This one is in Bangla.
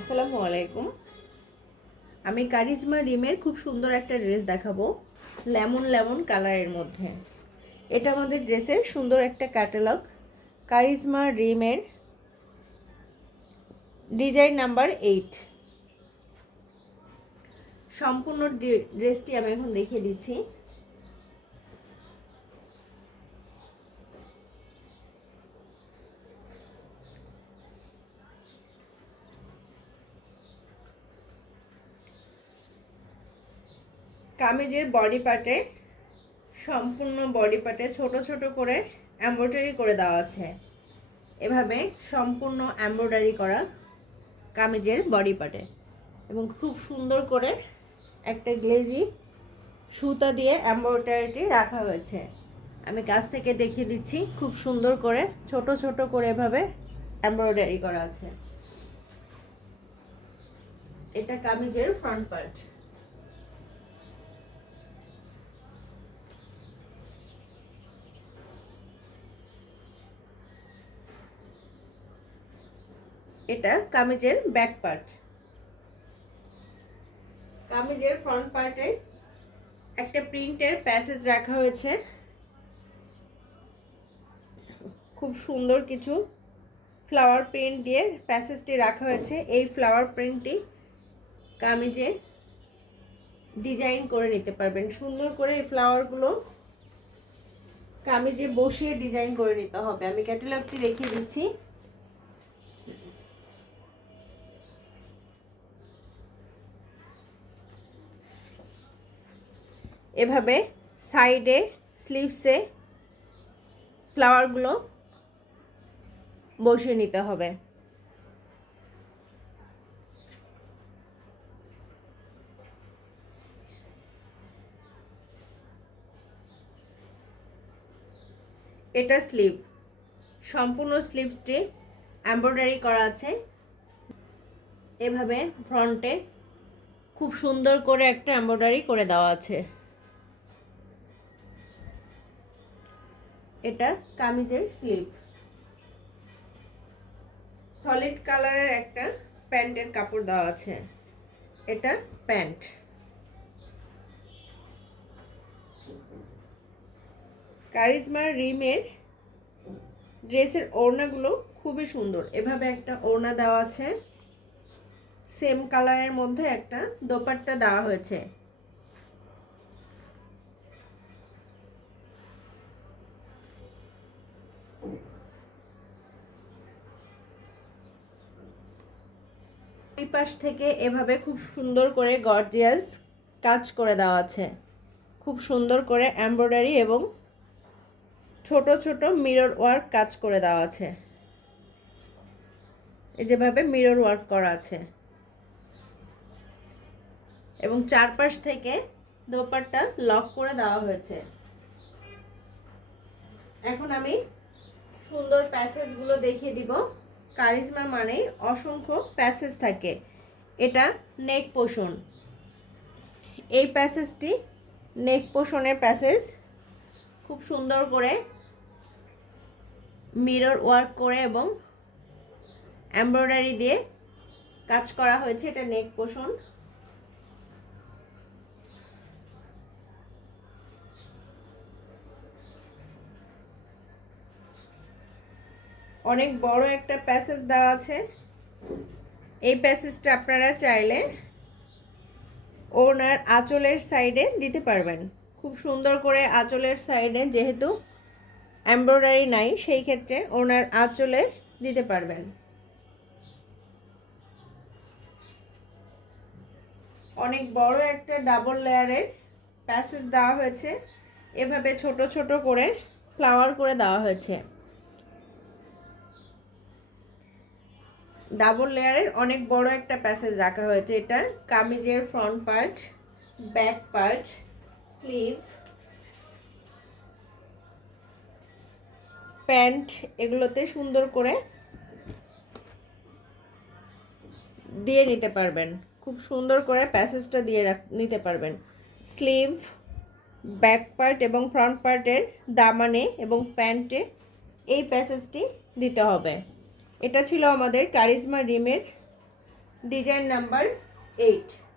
আসসালামু আলাইকুম। আমি কারিজমা রিমের খুব সুন্দর একটা ড্রেস দেখাবো, লেমন লেমন কালারের মধ্যে। এটা আমাদের ড্রেসের সুন্দর একটা ক্যাটালগ। কারিজমা রিমের ডিজাইন নাম্বার 8। সম্পূর্ণ ড্রেসটি আমি এখন দেখিয়ে দিচ্ছি। কামিজের বডি পার্টে, সম্পূর্ণ বডি পার্টে ছোট ছোট করে এমব্রয়ডারি করে দেওয়া আছে। এভাবে সম্পূর্ণ এমব্রয়ডারি করা কামিজের বডি পার্টে, এবং খুব সুন্দর করে একটা গ্লেজি সুতা দিয়ে এমব্রয়ডারিটি রাখা হয়েছে। আমি কাছ থেকে দেখিয়ে দিচ্ছি। খুব সুন্দর করে ছোট ছোট করে এভাবে এমব্রয়ডারি করা আছে। এটা কামিজের ফ্রন্ট পার্ট। এটা কামিজের ব্যাক পার্ট। কামিজের ফ্রন্ট পার্টে একটা প্রিন্টের প্যাসেজ রাখা হয়েছে। খুব সুন্দর কিছু ফ্লাওয়ার প্রিন্ট দিয়ে প্যাসেজটি রাখা হয়েছে। এই ফ্লাওয়ার প্রিন্টটি কামিজে ডিজাইন করে নিতে পারবেন। সুন্দর করে এই ফ্লাওয়ারগুলো কামিজে বসিয়ে ডিজাইন করে নিতে হবে। আমি ক্যাটালগটি দেখিয়ে দিচ্ছি। এভাবে সাইডে স্লিভসে ফ্লাওয়ারগুলো বসিয়ে নিতে হবে। এটা স্লিভ, সম্পূর্ণ স্লিভটি এমব্রয়ডারি করা আছে। এভাবে ফ্রন্টে খুব সুন্দর করে একটা এমব্রয়ডারি করে দেওয়া আছে। এটা কামিজের স্লিভ। সলিড কালারের একটা প্যান্টের কাপড় দেওয়া আছে। এটা প্যান্ট। কারিজমা রিমের ড্রেসের ওড়নাগুলো খুবই সুন্দর। এভাবে একটা ওড়না দেওয়া আছে। সেম কালারের মধ্যে একটা দোপাট্টা দেওয়া হয়েছে। দুই পাশ থেকে এভাবে খুব সুন্দর করে গর্জিয়াস কাজ করে দেওয়া আছে। খুব সুন্দর করে এমব্রয়ডারি এবং ছোট ছোট মিরর ওয়ার্ক কাজ করে দেওয়া আছে। এই যেভাবে মিরর ওয়ার্ক করা আছে, এবং চারপাশ থেকে দোপাট্টা লক করে দেওয়া হয়েছে। এখন আমি সুন্দর প্যাসেজগুলো দেখিয়ে দিব। কারিজমা মানে অসংখ্য প্যাসেজ থাকে। এটা নেক পোষণ। এই প্যাসেজটি নেক পোষণের প্যাসেজ। খুব সুন্দর করে মিরর ওয়ার্ক করে এবং এমব্রয়ডারি দিয়ে কাজ করা হয়েছে। এটা নেক পোষণ। অনেক বড় একটা প্যাসেজ দেওয়া আছে। এই প্যাসেজটা আপনারা চাইলে ওনার আঁচলের সাইডে দিতে পারবেন। খুব সুন্দর করে আঁচলের সাইডে, যেহেতু এমব্রয়ডারি নাই, সেই ক্ষেত্রে ওনার আঁচলে দিতে পারবেন। অনেক বড় একটা ডাবল লেয়ারের প্যাসেজ দেওয়া হয়েছে। এভাবে ছোট ছোট করে ফ্লাওয়ার করে দেওয়া হয়েছে। ডাবল লেয়ারের অনেক বড় একটা প্যাসেজ রাখা হয়েছে। এটা কামিজের front part, back part, sleeve, pant, এগুলোতে সুন্দর করে দিয়ে নিতে পারবেন। খুব সুন্দর করে প্যাসেজটা দিয়ে নিতে পারবেন। স্লিভ, ব্যাক পার্ট এবং ফ্রন্ট পার্টের দামানে এবং প্যান্টে এই প্যাসেজটি দিতে হবে। এটা ছিল আমাদের কারিজমা রিমের ডিজাইন নাম্বার 8।